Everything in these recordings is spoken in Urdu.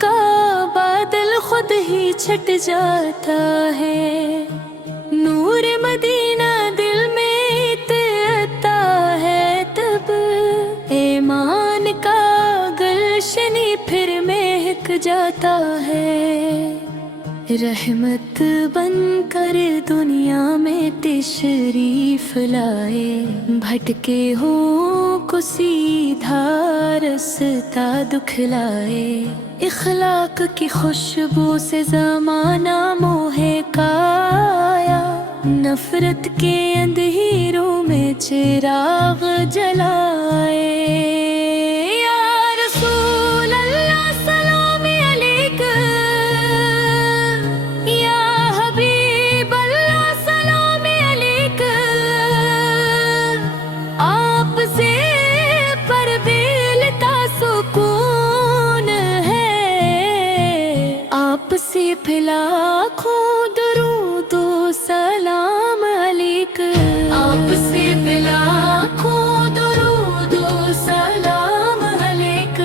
کا بادل خود ہی چھٹ جاتا ہے، نور مدینہ دل میں آتا ہے تب، ایمان کا گلشنی پھر مہک جاتا ہے، رحمت بن کر دنیا میں تشریف لائے، بھٹکے ہوں کو سیدھا رستہ دکھلائے، اخلاق کی خوشبو سے زمانہ موہے کایا، نفرت کے اندھیروں میں چراغ جلائے، لاکھوں درود و سلام علیک، آپ سے لاکھوں درود و سلام علیک،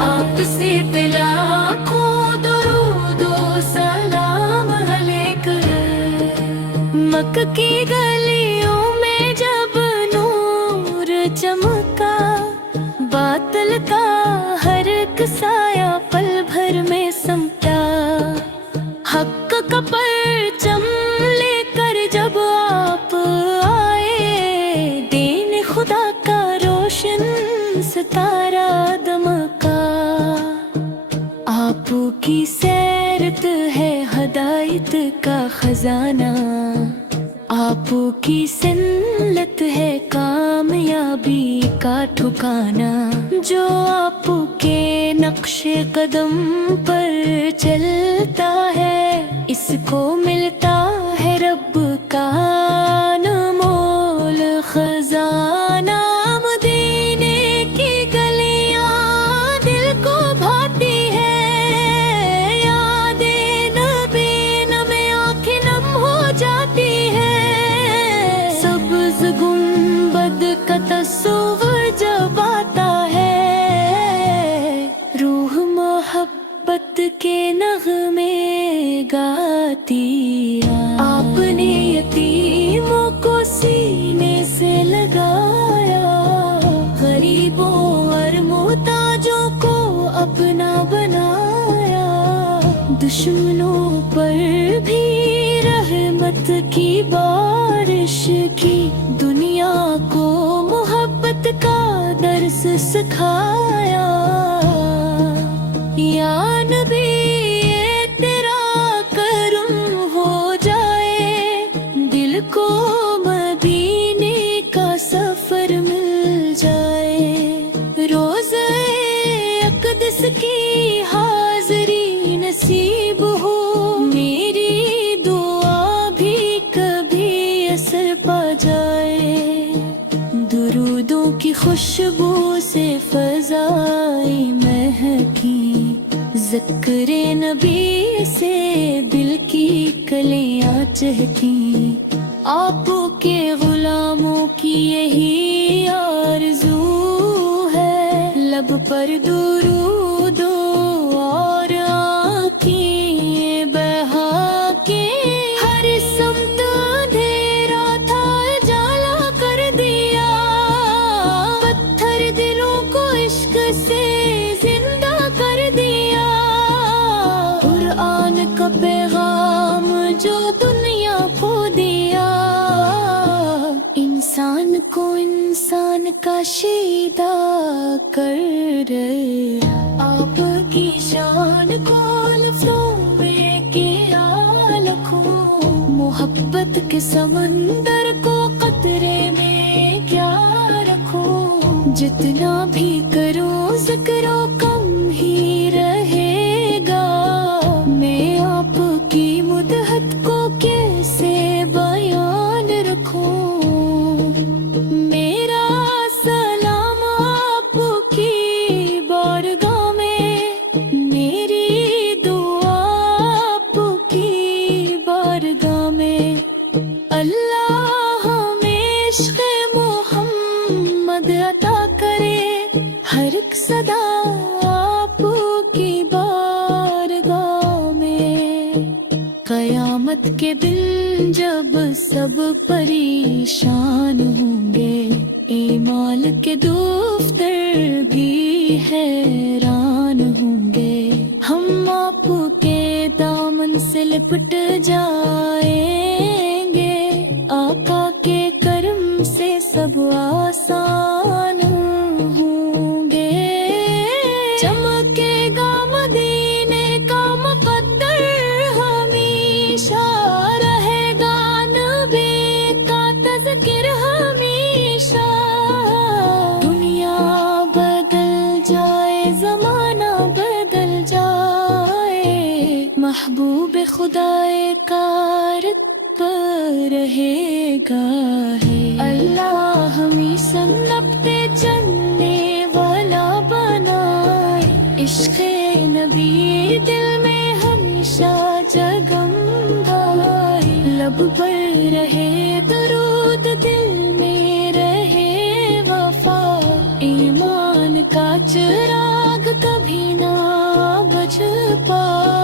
آپ سے لاکھوں درود و سلام علیک، مکہ کی گلیوں میں جب نور چمکا، باطل کا ہر ایک سایہ پل بھر میں سمٹا، حق کا پرچم لے کر جب آپ آئے، دین خدا کا روشن ستارہ دمکا، آپ کی سیرت ہے ہدایت کا خزانہ، آپ کی سنت ہے کامیابی کا ٹھکانہ، جو آپ کے نقش قدم پر چلتا ہے، اس کو ملتا ہے رب کا انمول خزانہ، مدینے کی گلیاں دل کو بھاتی ہے، یاد نبی میں آنکھیں نم ہو جاتی ہے، سبز گنبد کا تصور جب آتا ہے، روح محبت کے نغمے گاتی، آپ نے یتیموں کو سینے سے لگایا، غریبوں اور محتاجوں کو اپنا بنایا، دشمنوں پر بھی رحمت کی بارش کی، دنیا کو محبت کا درس سکھایا، یا نبی کو مدینے کا سفر مل جائے، روزہ اقدس کی حاضری نصیب ہو، میری دعا بھی کبھی اثر پا جائے، درودوں کی خوشبو سے فضائی مہکی، ذکر نبی سے دل کی کلیاں چہکی، آپ کے غلاموں کی یہی آرزو ہے، لب پر درود اور آنکھیں بہا کے، ہر سمت اندھیرا تھا اجالا کر دیا، پتھر دلوں کو عشق سے زندہ کر دیا، قرآن کا پیغام جو دنیا کو دیا، انسان کو انسان کا شیدا کر، آپ کی شان کو لفظوں میں کیا لکھوں، محبت کے سمندر کو قطرے میں کیا رکھوں، جتنا بھی کروں ذکر و کم ہی رہے گا، میں آپ کی مدحت کو کیسے بیان رکھوں، میرا سلام آپ کی بارگاہ میں، میری دعا آپ کی بارگاہ میں، اللہ ہمیں عشق محمد عطا کرے، ہر ایک صدا آپ کی بات جب سب پریشان ہوں گے، ایمال کے دفتر بھی حیران ہوں گے، ہم آپ کے دامن سے لپٹ جائیں گے، آقا کے کرم سے سب آسان ہوں گے، چمکے گا مدینے کا مقدر ہمیشہ، رہے گا نبی کا تذکر ہمیشہ، دنیا بدل جائے زمانہ بدل جائے، محبوب خدائے کارت پر رہے گا ہے، اللہ ہمیں سنپتے چلنے والا بنائے، عشق نبی دل میں ہمیشہ جگمگائے، لب پر رہے درود دل میں رہے وفا، ایمان کا چراغ کبھی نہ بجھ پائے۔